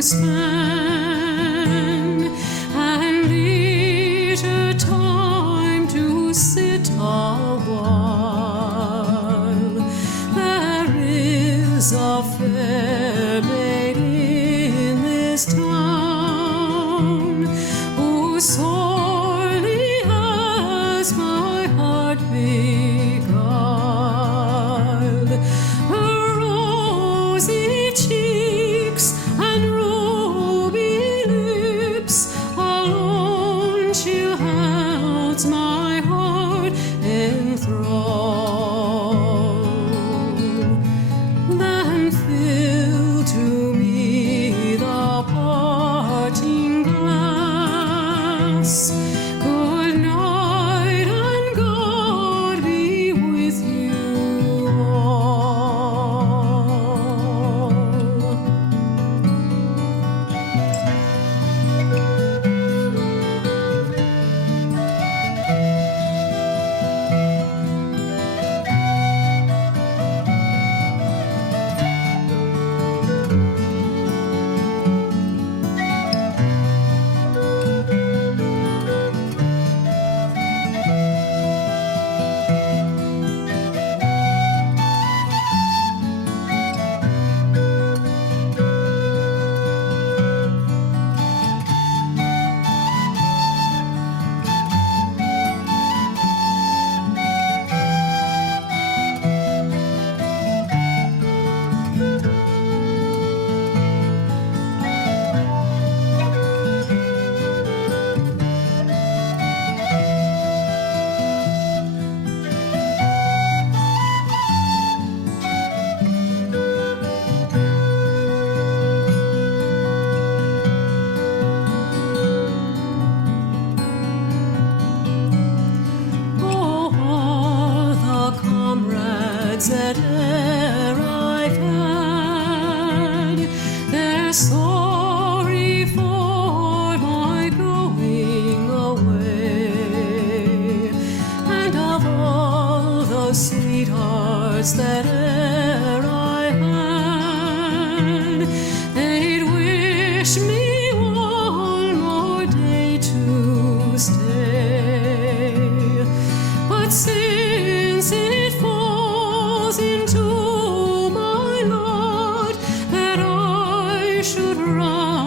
spend, and leisure time to sit a while. There is a fair maid in this town who sorely has my heart beguiled. Her rosy cheeks and ruby lips alone she holds my heart in thrall. Then fill to me the parting glass. Good night and God be with you all. Oh, all the comrades that e'er I've had, they're sorry for my going away. And of all the sweethearts that e'er I had, they'd wish me one more day to stay. But since it falls into my lot that I should run